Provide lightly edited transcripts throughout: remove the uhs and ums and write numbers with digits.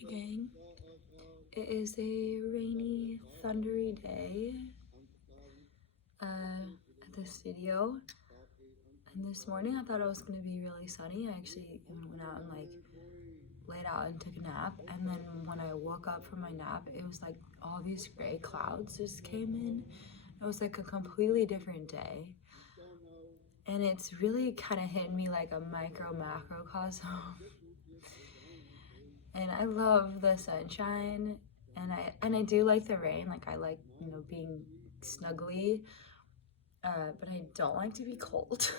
Hey gang, it is a rainy, thundery day at the studio, and this morning I thought it was gonna be really sunny. I actually even went out and like laid out and took a nap, and then when I woke up from my nap, it was like all these gray clouds just came in. It was like a completely different day, and it's really kind of hit me like a micro macrocosm. And I love the sunshine, and I do like the rain. Like I like, being snuggly, but I don't like to be cold.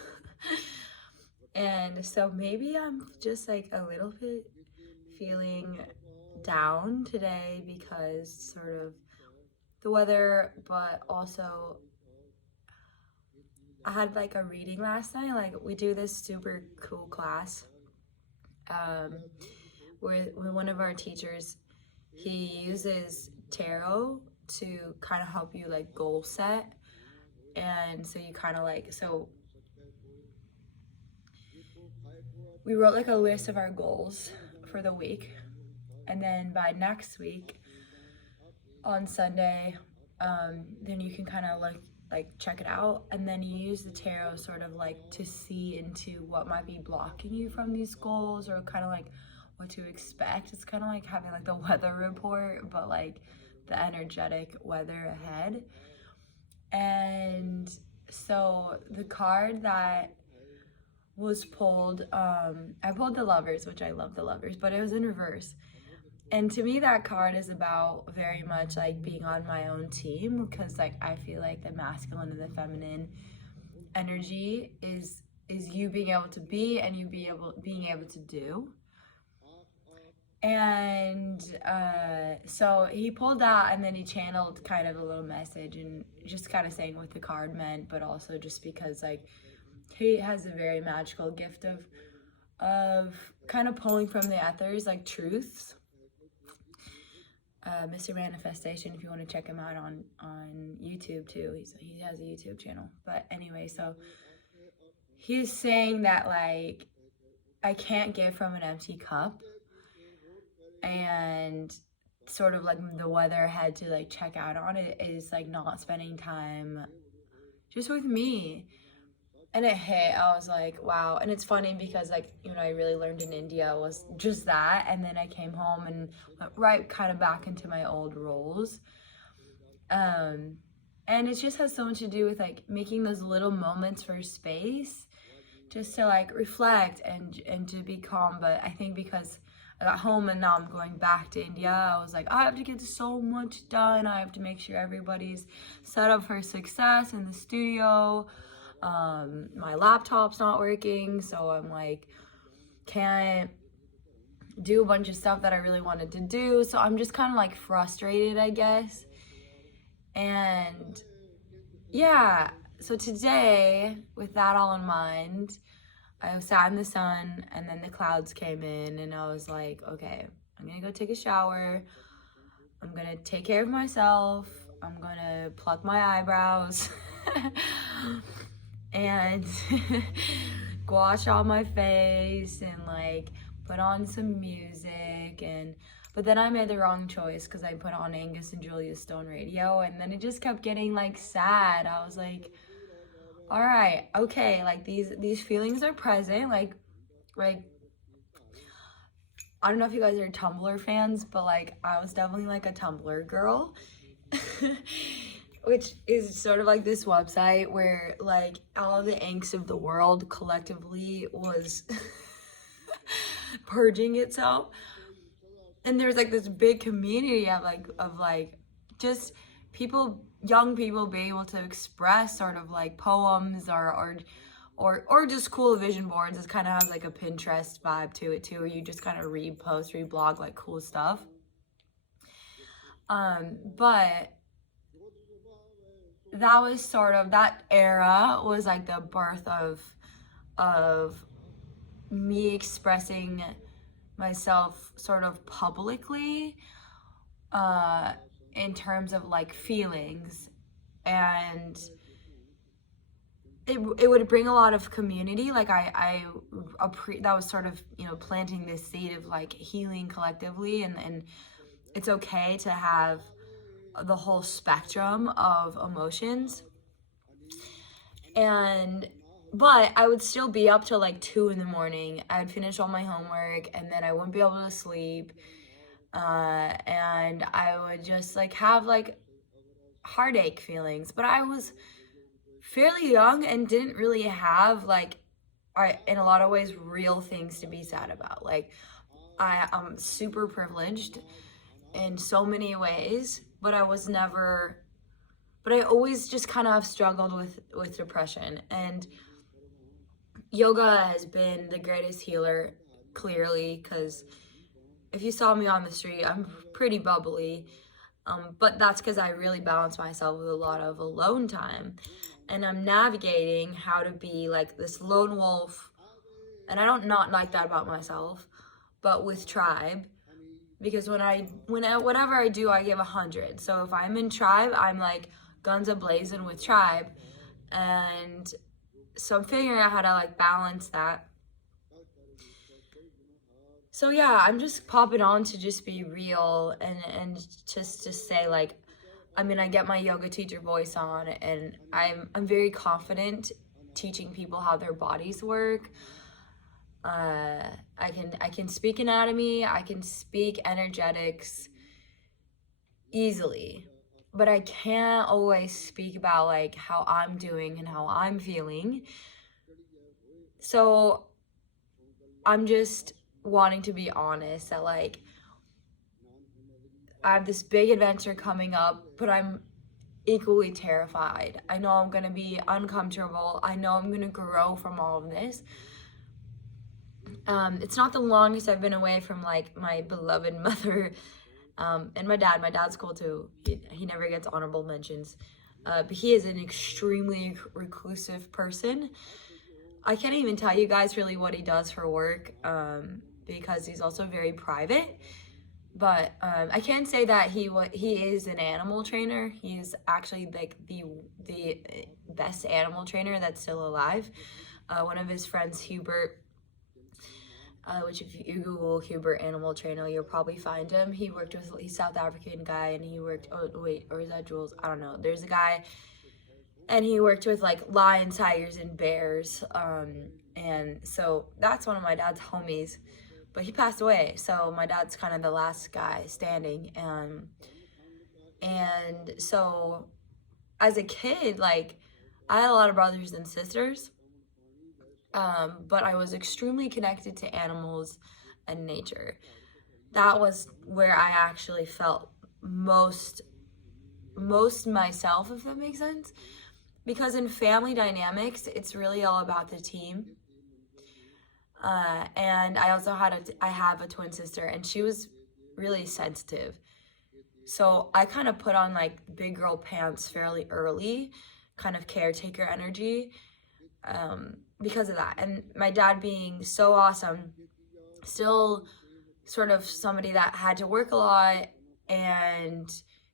And so maybe I'm just like a little bit feeling down today because sort of the weather, but also I had like a reading last night. Like we do this super cool class um, where one of our teachers, he uses tarot to kind of help you like goal set. And so you kind of like, so we wrote like a list of our goals for the week, and then by next week on Sunday, then you can kind of like check it out, and then you use the tarot sort of like to see into what might be blocking you from these goals, or kind of like what to expect. It's kind of like having like the weather report, but like the energetic weather ahead. And so the card that was pulled, I pulled the Lovers, which I love the Lovers, but it was in reverse. And to me, that card is about very much like being on my own team, because like I feel like the masculine and the feminine energy is you being able to be, and you being able to do. And so he pulled that, and then he channeled kind of a little message, and just kind of saying what the card meant, but also just because like he has a very magical gift of kind of pulling from the ethers like truths. Mr. Manifestation, if you want to check him out on YouTube too. He has a YouTube channel. But anyway, so he's saying that like I can't give from an empty cup, and sort of like the weather I had to like check out on it is like not spending time just with me. And it hit, I was like, wow. And it's funny because like, I really learned in India was just that. And then I came home and went right kind of back into my old roles. And it just has so much to do with like making those little moments for space just to like reflect and to be calm. But I think because I got home and now I'm going back to India, I was like, I have to get so much done. I have to make sure everybody's set up for success in the studio. My laptop's not working, so I'm like, can't do a bunch of stuff that I really wanted to do. So I'm just kind of like frustrated, I guess. And yeah, so today, with that all in mind, I sat in the sun, and then the clouds came in, and I was like, okay, I'm gonna go take a shower. I'm gonna take care of myself. I'm gonna pluck my eyebrows and gouache on my face and like put on some music. And but then I made the wrong choice because I put on Angus and Julia's Stone Radio, and then it just kept getting like sad. I was like, all right, okay, like these feelings are present, like I don't know if you guys are Tumblr fans, but like I was definitely like a Tumblr girl. Which is sort of like this website where like all the angst of the world collectively was purging itself. And there's like this big community of like just people, young people being able to express sort of like poems or just cool vision boards. It kind of has like a Pinterest vibe to it too, where you just kind of repost, reblog like cool stuff. But that was sort of, that era was like the birth of me expressing myself sort of publicly in terms of like feelings. And it would bring a lot of community. Like that was sort of, you know, planting this seed of like healing collectively, and it's okay to have the whole spectrum of emotions. But I would still be up till like 2 in the morning. I would finish all my homework, and then I wouldn't be able to sleep. And I would just like have like heartache feelings. But I was fairly young and didn't really have like, in a lot of ways, real things to be sad about. Like, I'm super privileged in so many ways, but I always just kind of struggled with depression. And yoga has been the greatest healer, clearly, because if you saw me on the street, I'm pretty bubbly. But that's because I really balance myself with a lot of alone time. And I'm navigating how to be like this lone wolf. And I don't not like that about myself, but with tribe. Because whatever I do, I give 100. So if I'm in tribe, I'm like guns a-blazing with tribe. And so I'm figuring out how to like balance that. So yeah, I'm just popping on to just be real and just to say like, I mean, I get my yoga teacher voice on, and I'm very confident teaching people how their bodies work. I can speak anatomy, I can speak energetics easily, but I can't always speak about like how I'm doing and how I'm feeling. So I'm just wanting to be honest that like I have this big adventure coming up, but I'm equally terrified. I know I'm gonna be uncomfortable. I know I'm gonna grow from all of this. It's not the longest I've been away from like my beloved mother, and my dad. My dad's cool too. He never gets honorable mentions, but he is an extremely reclusive person. I can't even tell you guys really what he does for work, because he's also very private. But I can say that he is an animal trainer. He's actually like the best animal trainer that's still alive. One of his friends, Hubert, which if you Google Hubert animal trainer, you'll probably find him. He's South African guy, and he worked, oh wait, or is that Jules? I don't know. There's a guy, and he worked with like lions, tigers, and bears. And so that's one of my dad's homies, but he passed away. So my dad's kind of the last guy standing. And so as a kid, like I had a lot of brothers and sisters. But I was extremely connected to animals and nature. That was where I actually felt most myself, if that makes sense. Because in family dynamics, it's really all about the team. And I also I have a twin sister, and she was really sensitive. So I kind of put on like big girl pants fairly early, kind of caretaker energy. Because of that. And my dad being so awesome, still sort of somebody that had to work a lot and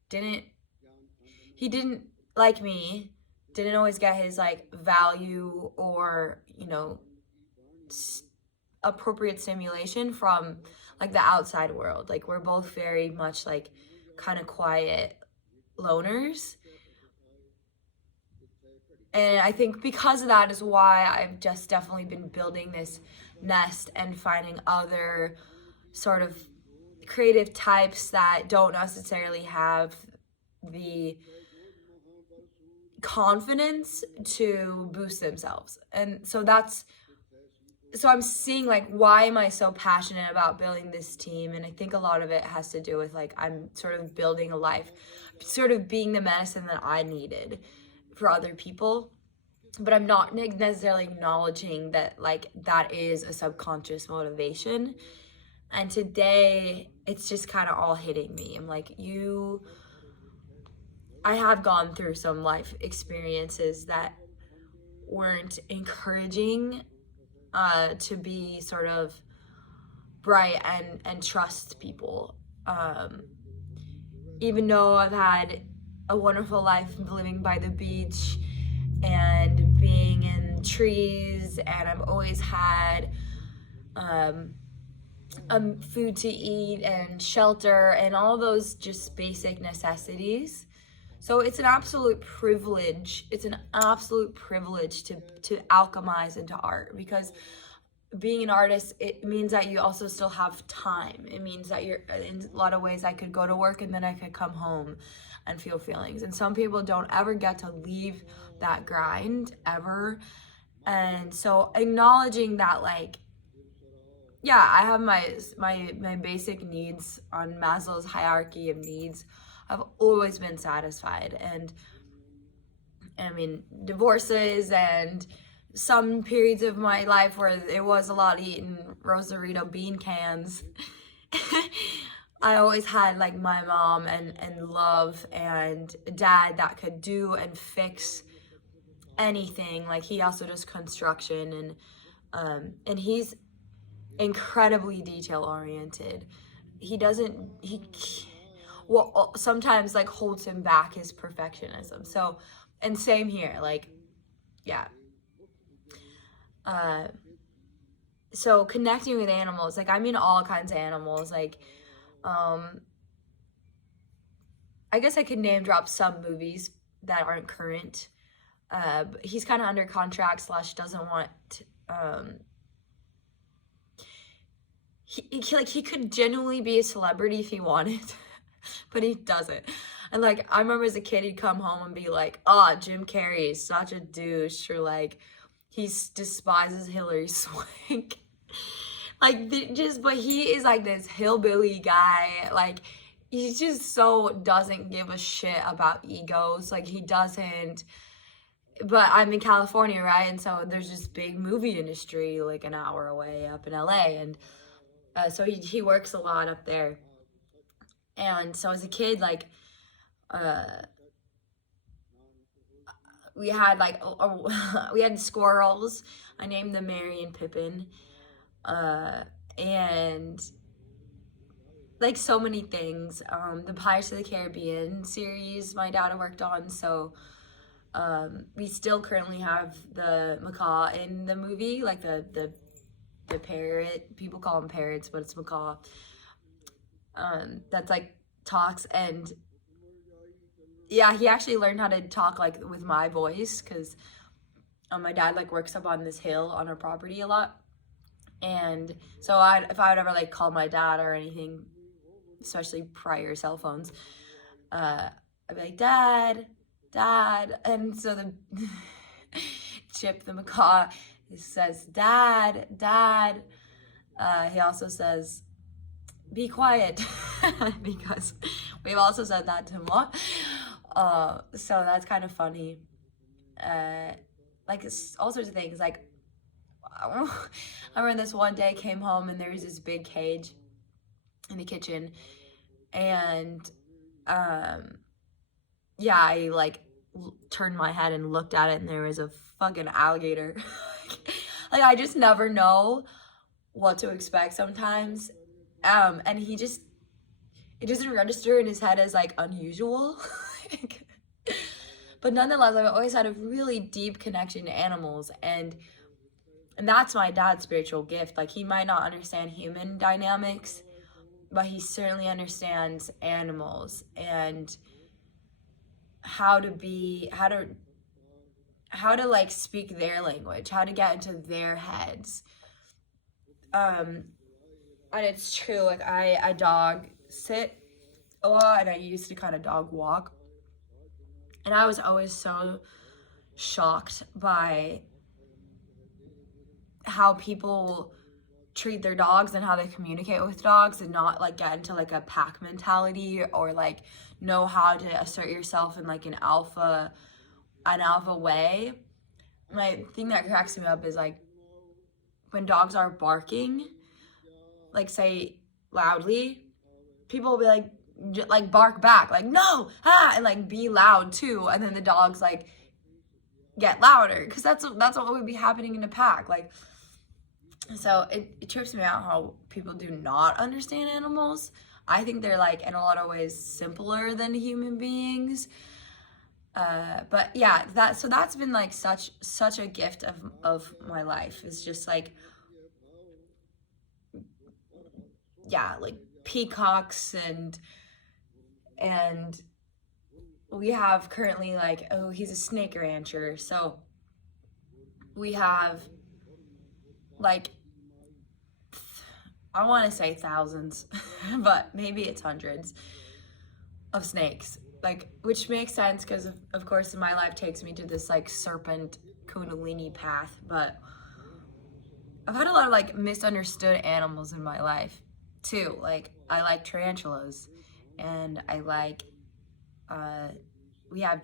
he didn't like me, didn't always get his like value or, you know, appropriate stimulation from like the outside world. Like we're both very much like kind of quiet loners. And I think because of that is why I've just definitely been building this nest and finding other sort of creative types that don't necessarily have the confidence to boost themselves. And so I'm seeing like, why am I so passionate about building this team? And I think a lot of it has to do with like, I'm sort of building a life, sort of being the medicine that I needed for other people, but I'm not necessarily acknowledging that like that is a subconscious motivation. And today it's just kind of all hitting me. I'm like, I have gone through some life experiences that weren't encouraging to be sort of bright and trust people. Even though I've had a wonderful life living by the beach and being in trees, and I've always had food to eat and shelter and all those just basic necessities. So it's an absolute privilege. It's an absolute privilege to alchemize into art, because being an artist, it means that you also still have time. It means that you're, in a lot of ways, I could go to work and then I could come home and feel feelings. And some people don't ever get to leave that grind ever. And so acknowledging that, like, yeah, I have my basic needs on Maslow's hierarchy of needs. I've always been satisfied. And I mean, divorces and some periods of my life where it was a lot eating Rosarito bean cans. I always had like my mom and love and dad that could do and fix anything. Like, he also does construction, and he's incredibly detail oriented. He sometimes like holds him back, his perfectionism. So, and same here, like, yeah. So connecting with animals, like, I mean all kinds of animals, like, I guess I could name drop some movies that aren't current. But he's kind of under contract / doesn't want, he could genuinely be a celebrity if he wanted, but he doesn't. And like, I remember as a kid, he'd come home and be like, "Oh, Jim Carrey is such a douche," or like, he despises Hilary Swank. Like, but he is like this hillbilly guy. Like, he just so doesn't give a shit about egos. Like, he doesn't. But I'm in California, right? And so there's this big movie industry like an hour away up in LA. And so he works a lot up there. And so as a kid, like, we had like we had squirrels. I named them Mary and Pippin, and like so many things. The Pirates of the Caribbean series my dad worked on, so we still currently have the macaw in the movie, like the parrot. People call them parrots, but it's macaw. That's like talks, and yeah, he actually learned how to talk like with my voice, because my dad like works up on this hill on our property a lot, and so if I would ever like call my dad or anything, especially prior cell phones, I'd be like, "Dad, Dad," and so the Chip the macaw says, "Dad, Dad." He also says, "Be quiet," because we've also said that to moi. So that's kind of funny. Like, it's all sorts of things. Like, I remember this one day, came home and there was this big cage in the kitchen, and yeah, I like turned my head and looked at it, and there was a fucking alligator. Like, I just never know what to expect sometimes. And it doesn't register in his head as like unusual. But nonetheless, I've always had a really deep connection to animals, and that's my dad's spiritual gift. Like, he might not understand human dynamics, but he certainly understands animals and how to like speak their language, how to get into their heads. And it's true, like, I dog sit a lot, and I used to kind of dog walk, and I was always so shocked by how people treat their dogs and how they communicate with dogs, and not like get into like a pack mentality, or like know how to assert yourself in like an alpha way. My thing that cracks me up is like when dogs are barking, like, say loudly, people will be like bark back, like, "No, ah," and like be loud too, and then the dogs like get louder, because that's what would be happening in a pack. Like, so it trips me out how people do not understand animals. I think they're like in a lot of ways simpler than human beings, But yeah, that's been like such a gift of my life. It's just like, yeah, like peacocks, and we have currently like, oh, he's a snake rancher, so we have like, I want to say thousands, but maybe it's hundreds of snakes. Like, which makes sense because of course my life takes me to this like serpent kundalini path, but I've had a lot of like misunderstood animals in my life too. Like, I like tarantulas, and I like, we have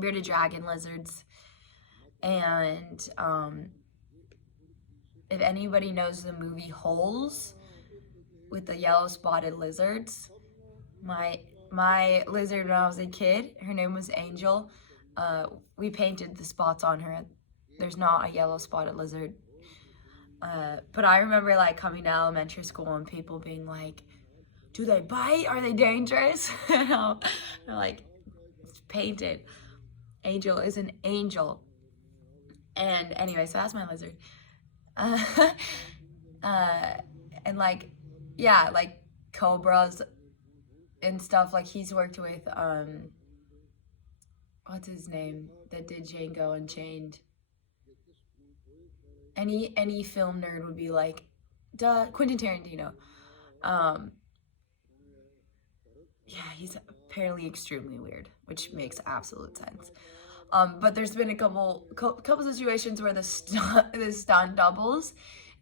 bearded dragon lizards, and if anybody knows the movie Holes with the yellow spotted lizards, my lizard when I was a kid, her name was Angel. We painted the spots on her. There's not a yellow spotted lizard. But I remember like coming to elementary school and people being like, do they bite? Are they dangerous? And they're like, it's painted. Angel is an angel. And anyway, so that's my lizard. And like, yeah, like cobras and stuff. Like, he's worked with what's his name that did Django Unchained. Any film nerd would be like, duh, Quentin Tarantino. Yeah, he's apparently extremely weird, which makes absolute sense. But there's been a couple situations where the stunt doubles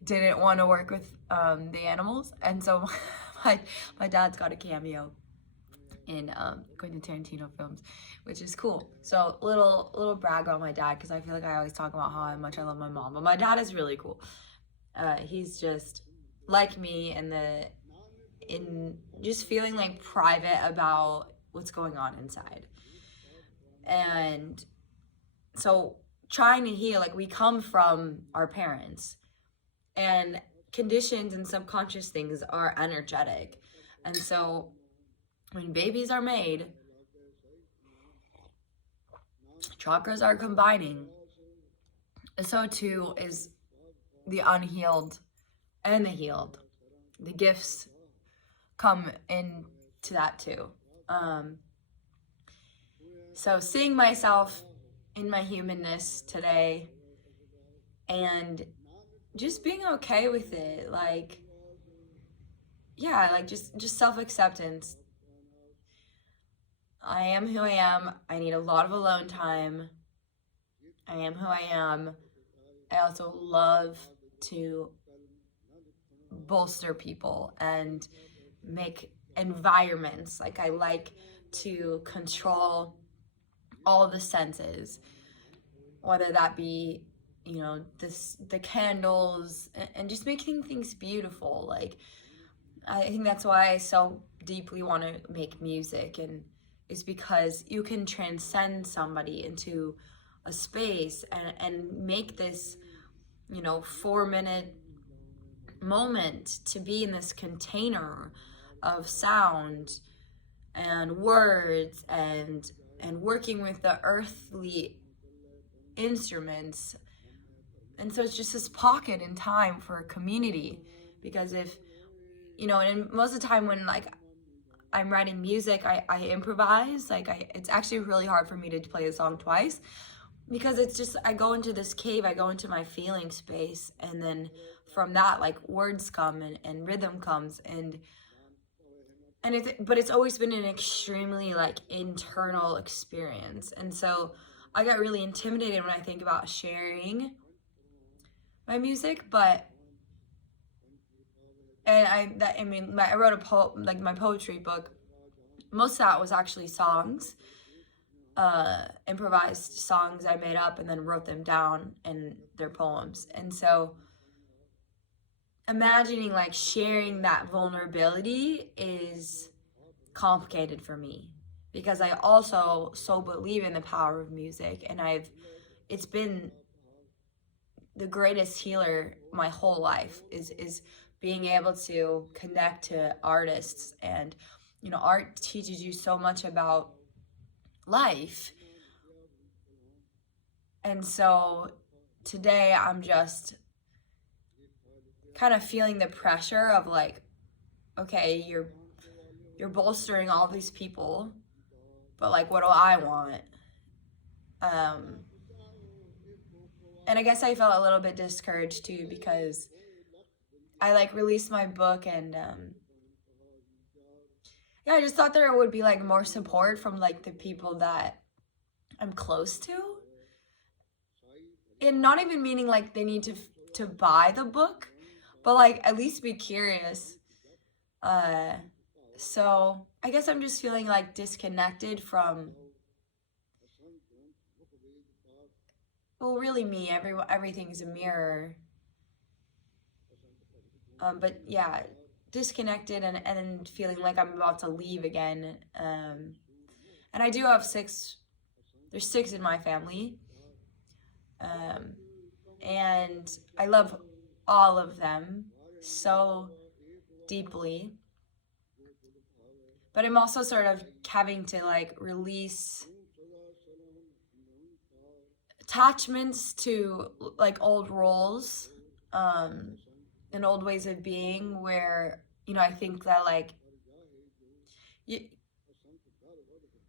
didn't want to work with the animals, and so my dad's got a cameo in Quentin Tarantino films, which is cool. So little brag on my dad, because I feel like I always talk about how much I love my mom, but my dad is really cool. He's just like me in just feeling like private about what's going on inside. And so trying to heal, like, we come from our parents, and conditions and subconscious things are energetic. And so when babies are made, chakras are combining. So too is the unhealed and the healed. The gifts come into that too. So seeing myself in my humanness today, and just being okay with it, like, yeah, like just self-acceptance. I am who I am. I need a lot of alone time. I am who I am. I also love to bolster people and make environments. Like, I like to control all the senses, whether that be, you know, the candles, and just making things beautiful. Like, I think that's why I so deeply want to make music, and is because you can transcend somebody into a space and make this, you know, 4-minute moment to be in this container of sound and words and working with the earthly instruments. And so it's just this pocket in time for a community, because if, you know, and most of the time when like I'm writing music, I improvise. Like, it's actually really hard for me to play the song twice, because it's just, I go into this cave, I go into my feeling space, and then from that, like, words come and rhythm comes, but it's always been an extremely like internal experience. And so I get really intimidated when I think about sharing my music, but I wrote a poem, like my poetry book. Most of that was actually songs, improvised songs I made up and then wrote them down, and they're poems. And so imagining like sharing that vulnerability is complicated for me, because I also so believe in the power of music, and it's been the greatest healer my whole life, is being able to connect to artists. And, you know, art teaches you so much about life. And so today I'm just kind of feeling the pressure of like, okay, you're bolstering all these people, but like, what do I want? And I guess I felt a little bit discouraged too, because I like released my book, and yeah, I just thought there would be like more support from like the people that I'm close to, and not even meaning like they need to buy the book, but like at least be curious. So I guess I'm just feeling like disconnected from, well, really me. Everything's a mirror. But yeah, disconnected and feeling like I'm about to leave again. And I do have six. There's six in my family. And I love all of them so deeply. But I'm also sort of having to like release attachments to like old roles, and old ways of being, where, you know, I think that like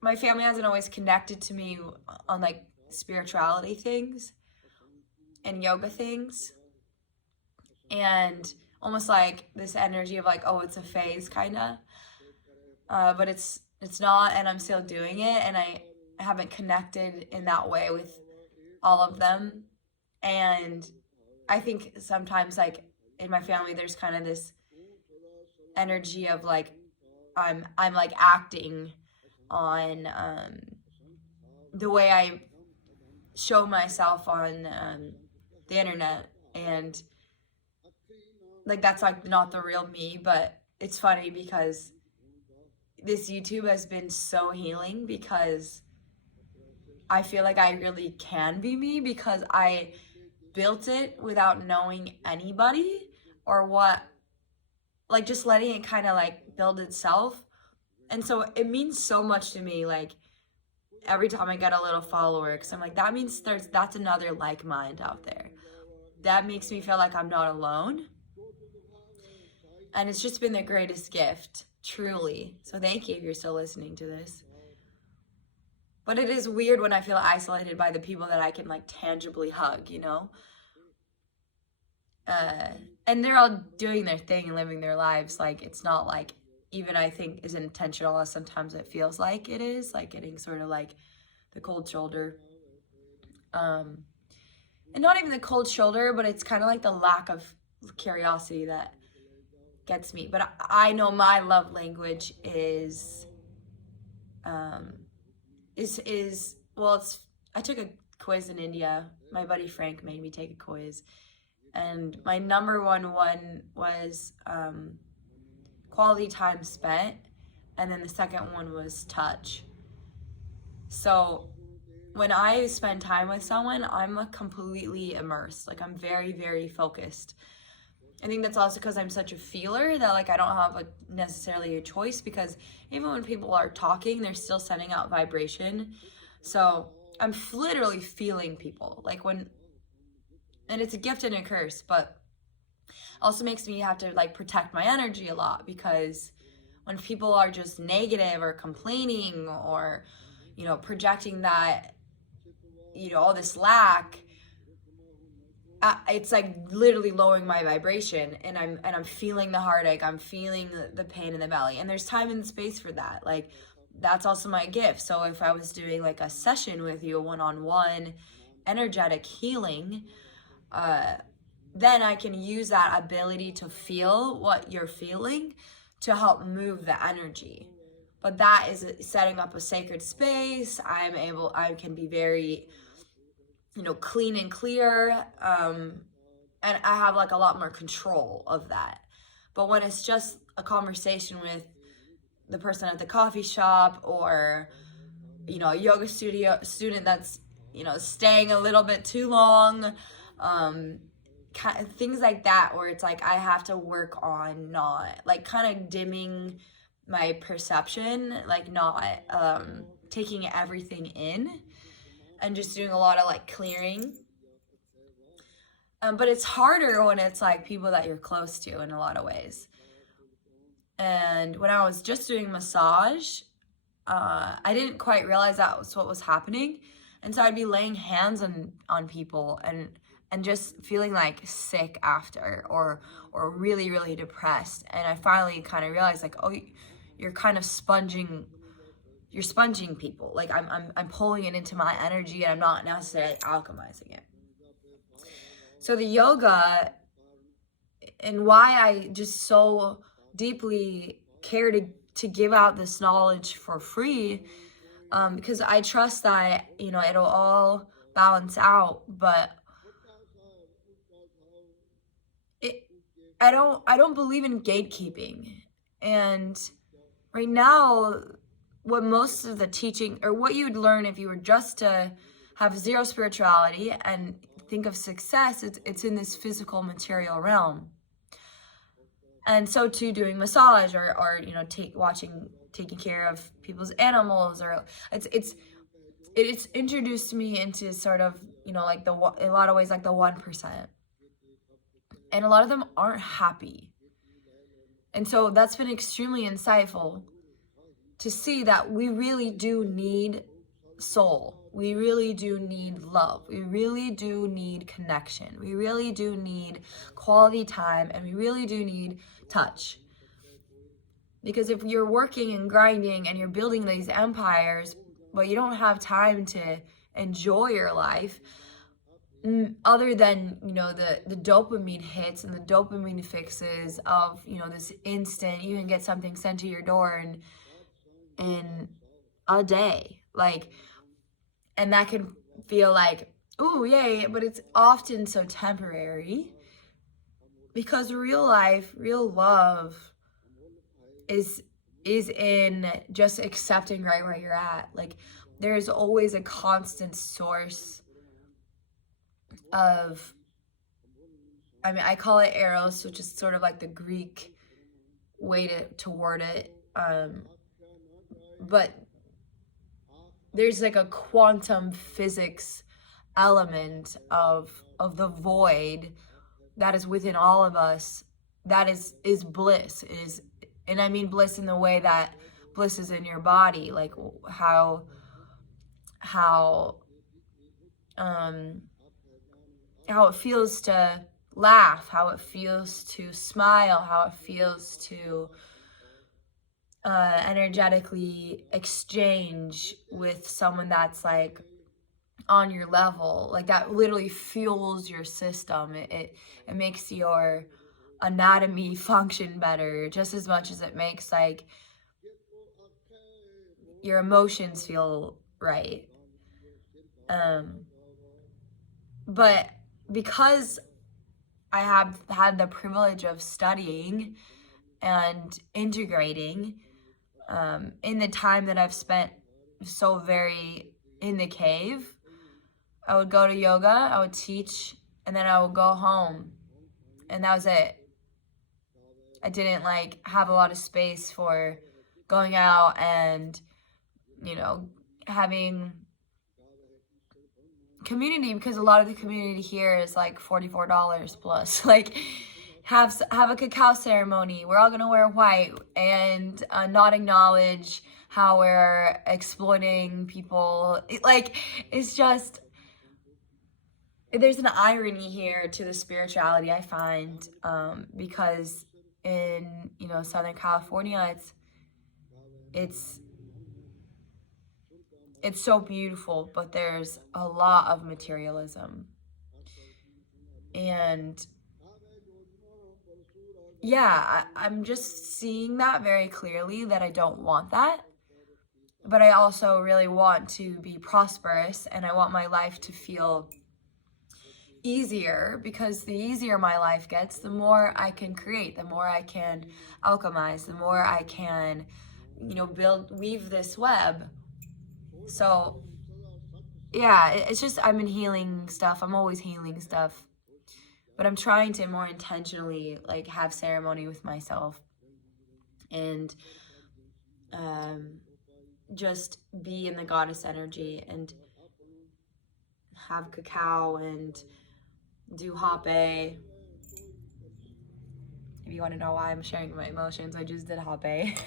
my family hasn't always connected to me on like spirituality things and yoga things, and almost like this energy of like, oh, it's a phase kind of, but it's not, and I'm still doing it, and I haven't connected in that way with all of them. And I think sometimes like in my family there's kind of this energy of like I'm like acting on the way I show myself on the internet, and like that's like not the real me. But it's funny because this YouTube has been so healing, because I feel like I really can be me, because I built it without knowing anybody or what, like just letting it kind of like build itself. And so it means so much to me, like every time I get a little follower, because I'm like, that means that's another like mind out there. That makes me feel like I'm not alone. And it's just been the greatest gift, truly. So thank you if you're still listening to this. But it is weird when I feel isolated by the people that I can like tangibly hug, you know? And they're all doing their thing and living their lives. Like, it's not like even I think is intentional, as sometimes it feels like it is, like getting sort of like the cold shoulder. And not even the cold shoulder, but it's kind of like the lack of curiosity that gets me. But I know my love language is well, it's, I took a quiz in India. My buddy Frank made me take a quiz, and my number one was quality time spent, and then the second one was touch. So when I spend time with someone, I'm completely immersed. Like, I'm very, very focused. I think that's also because I'm such a feeler that like I don't have necessarily a choice, because even when people are talking, they're still sending out vibration. So I'm literally feeling people, like when, and it's a gift and a curse, but also makes me have to like protect my energy a lot, because when people are just negative or complaining or, you know, projecting that, you know, all this lack, it's like literally lowering my vibration, and I'm feeling the heartache, I'm feeling the pain in the belly, and there's time and space for that. Like, that's also my gift. So if I was doing like a session with you, a one-on-one energetic healing, then I can use that ability to feel what you're feeling to help move the energy. But that is setting up a sacred space. I can be very, you know, clean and clear, and I have like a lot more control of that. But when it's just a conversation with the person at the coffee shop, or, you know, a yoga studio student that's, you know, staying a little bit too long, things like that, where it's like I have to work on not like kind of dimming my perception, like not taking everything in, and just doing a lot of like clearing. But it's harder when it's like people that you're close to in a lot of ways. And when I was just doing massage, I didn't quite realize that was what was happening. And so I'd be laying hands on people and just feeling like sick after, or really, really depressed. And I finally kind of realized, like, oh, you're kind of sponging people. Like I'm pulling it into my energy, and I'm not necessarily alchemizing it. So the yoga, and why I just so deeply care to give out this knowledge for free, because I trust that, you know, it'll all balance out. But I don't believe in gatekeeping. And right now, what most of the teaching, or what you'd learn if you were just to have zero spirituality and think of success, it's in this physical material realm. And so too, doing massage, or you know, taking care of people's animals, or it's introduced me into sort of, you know, like in a lot of ways, like the 1%. And a lot of them aren't happy. And so that's been extremely insightful to see that we really do need soul. We really do need love. We really do need connection. We really do need quality time, and we really do need touch. Because if you're working and grinding and you're building these empires, but you don't have time to enjoy your life, other than, you know, the dopamine hits and the dopamine fixes of, you know, this instant, you can get something sent to your door in a day, like, and that can feel like, ooh, yay, but it's often so temporary, because real life, real love is in just accepting right where you're at. Like, there's always a constant source of, I mean, I call it eros, which is sort of like the Greek way to word it, but there's like a quantum physics element of the void that is within all of us, that is bliss. And I mean bliss in the way that bliss is in your body, like how it feels to laugh, how it feels to smile, how it feels to energetically exchange with someone that's like on your level. Like, that literally fuels your system. It makes your anatomy function better just as much as it makes like your emotions feel right. But because I have had the privilege of studying and integrating, in the time that I've spent so very in the cave, I would go to yoga, I would teach, and then I would go home, and that was it. I didn't like have a lot of space for going out and, you know, having community, because a lot of the community here is like $44 plus. Like, have a cacao ceremony. We're all gonna wear white and not acknowledge how we're exploiting people. Like, it's just, there's an irony here to the spirituality, I find, because in, you know, Southern California, it's so beautiful, but there's a lot of materialism. And yeah, I'm just seeing that very clearly, that I don't want that. But I also really want to be prosperous, and I want my life to feel easier, because the easier my life gets, the more I can create, the more I can alchemize, the more I can, you know, weave this web. So yeah, it's just, I'm in healing stuff. I'm always healing stuff, but I'm trying to more intentionally like have ceremony with myself. And just be in the goddess energy and have cacao and do hape. If you want to know why I'm sharing my emotions, I just did hape.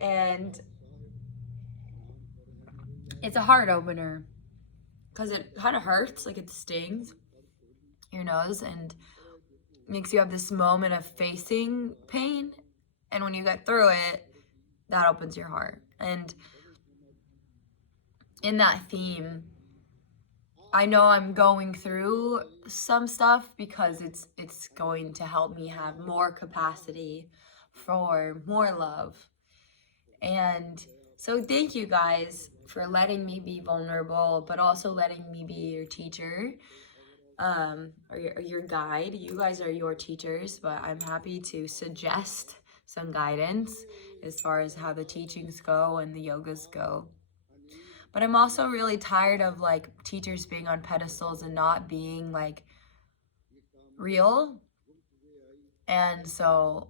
And it's a heart opener because it kind of hurts, like it stings your nose and makes you have this moment of facing pain. And when you get through it, that opens your heart. And in that theme, I know I'm going through some stuff because it's going to help me have more capacity for more love. And so thank you guys for letting me be vulnerable, but also letting me be your teacher, or your guide. You guys are your teachers, but I'm happy to suggest some guidance as far as how the teachings go and the yogas go. But I'm also really tired of like teachers being on pedestals and not being like real. And so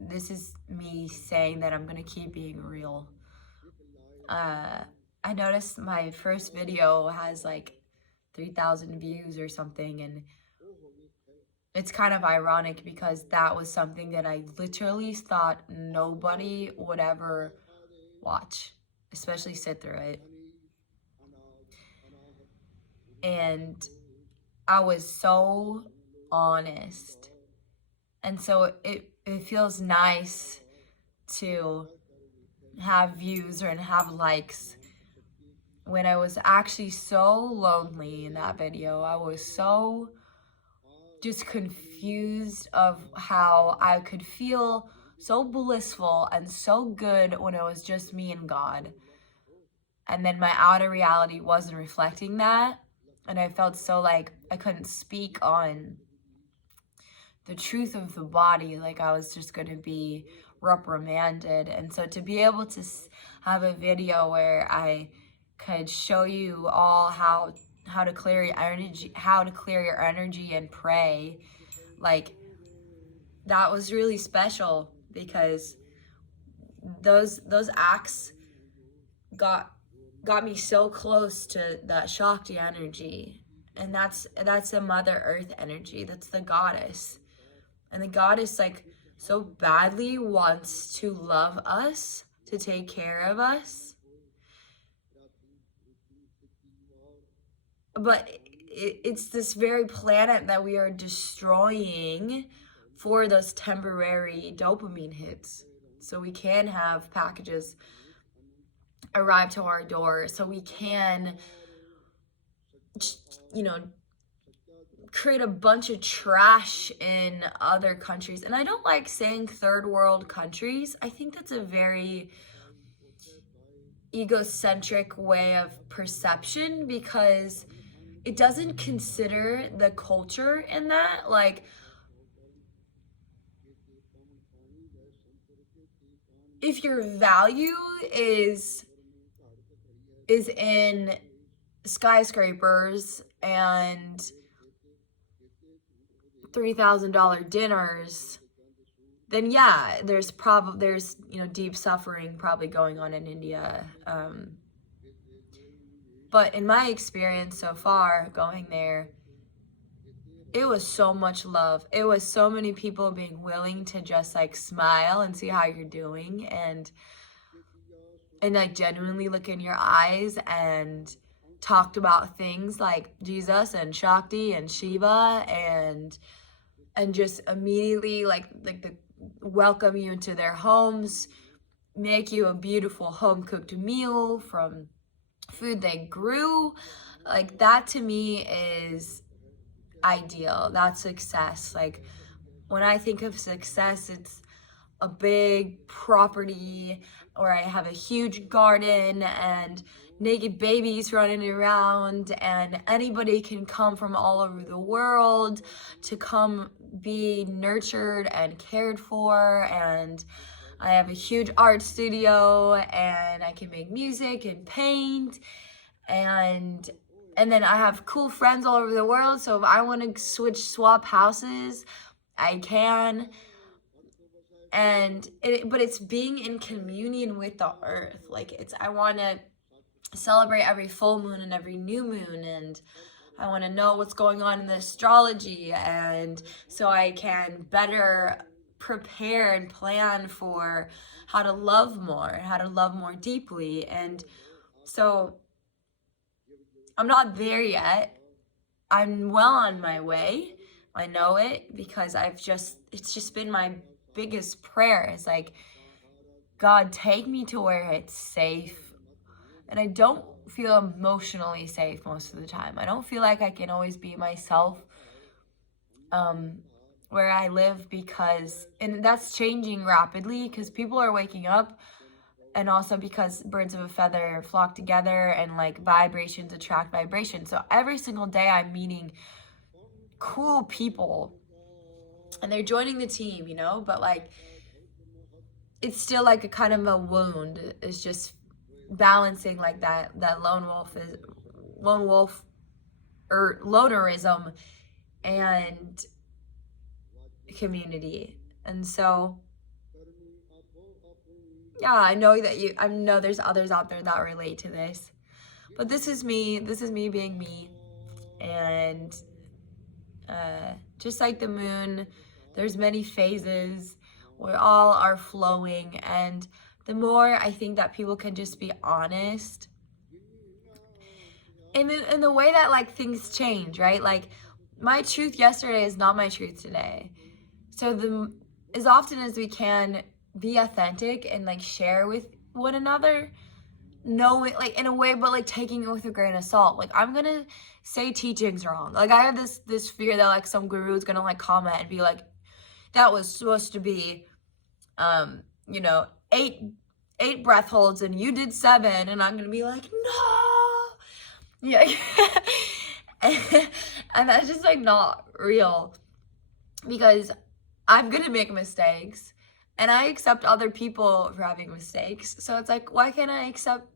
this is me saying that I'm gonna keep being real. I noticed my first video has like 3,000 views or something, and it's kind of ironic because that was something that I literally thought nobody would ever watch, especially sit through it. And I was so honest. And so it feels nice to have views or have likes when I was actually so lonely in that video. I was so just confused of how I could feel so blissful and so good when it was just me and God. And then my outer reality wasn't reflecting that. And I felt so like I couldn't speak on the truth of the body, like I was just going to be reprimanded. And so to be able to have a video where I could show you all how to clear your energy and pray, like that was really special because those acts got me so close to that Shakti energy. And that's the Mother Earth energy. That's the goddess. And the goddess like so badly wants to love us, to take care of us. But it's this very planet that we are destroying for those temporary dopamine hits. So we can have packages arrive to our door, so we can, create a bunch of trash in other countries. And I don't like saying third world countries. I think that's a very egocentric way of perception because it doesn't consider the culture in that. Like, if your value is in skyscrapers and $3,000 dinners, then yeah, there's deep suffering probably going on in India. But in my experience so far going there, it was so much love. It was so many people being willing to just like smile and see how you're doing and like genuinely look in your eyes and talked about things like Jesus and Shakti and Shiva and just immediately like the welcome you into their homes, make you a beautiful home cooked meal from food they grew. Like that to me is ideal. That's success. Like when I think of success, it's a big property or I have a huge garden and naked babies running around and anybody can come from all over the world to come be nurtured and cared for, and I have a huge art studio and I can make music and paint and then I have cool friends all over the world, so if I want to swap houses, I can. but it's being in communion with the earth. Like I want to celebrate every full moon and every new moon, and I want to know what's going on in the astrology, and so I can better prepare and plan for how to love more and how to love more deeply. And so I'm not there yet. I'm well on my way. I know it because it's just been my biggest prayer. It's like, God, take me to where it's safe. And I don't feel emotionally safe most of the time. I don't feel like I can always be myself where I live, and that's changing rapidly because people are waking up, and also because birds of a feather flock together, and like vibrations attract vibrations. So every single day I'm meeting cool people and they're joining the team, but like it's still like a kind of a wound. It's just balancing like that lone wolf or lonerism and community. And so yeah, I know there's others out there that relate to this, but this is me being me. And just like the moon, there's many phases. We all are flowing, and the more I think that people can just be honest in the way that like things change, right? Like my truth yesterday is not my truth today. So as often as we can be authentic and like share with one another, know it like in a way, but like taking it with a grain of salt. Like I'm gonna say teachings wrong. Like I have this fear that like some guru is gonna like comment and be like, that was supposed to be eight breath holds and you did 7, and I'm gonna be like, no. Yeah. And that's just like not real, because I'm gonna make mistakes and I accept other people for having mistakes. So it's like, why can't I accept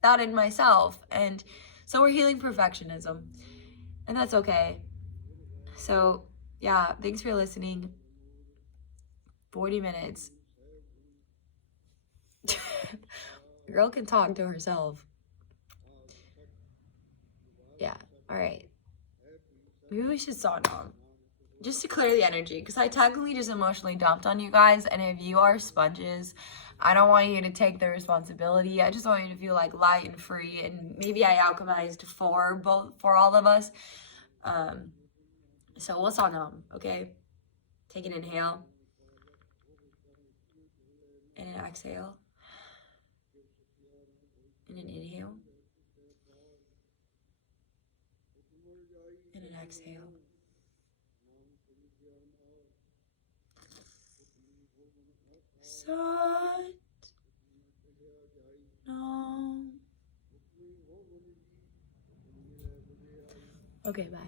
that in myself? And so we're healing perfectionism, and that's okay. So yeah, thanks for listening. 40 minutes. Girl can talk to herself. Yeah, all right. Maybe we should saw down just to clear the energy, because I technically just emotionally dumped on you guys, and if you are sponges, I don't want you to take the responsibility. I just want you to feel like light and free, and maybe I alchemized for all of us. So we'll saw down, okay? Take an inhale and an exhale and an inhale and an exhale. Sat Nam. Okay, bye.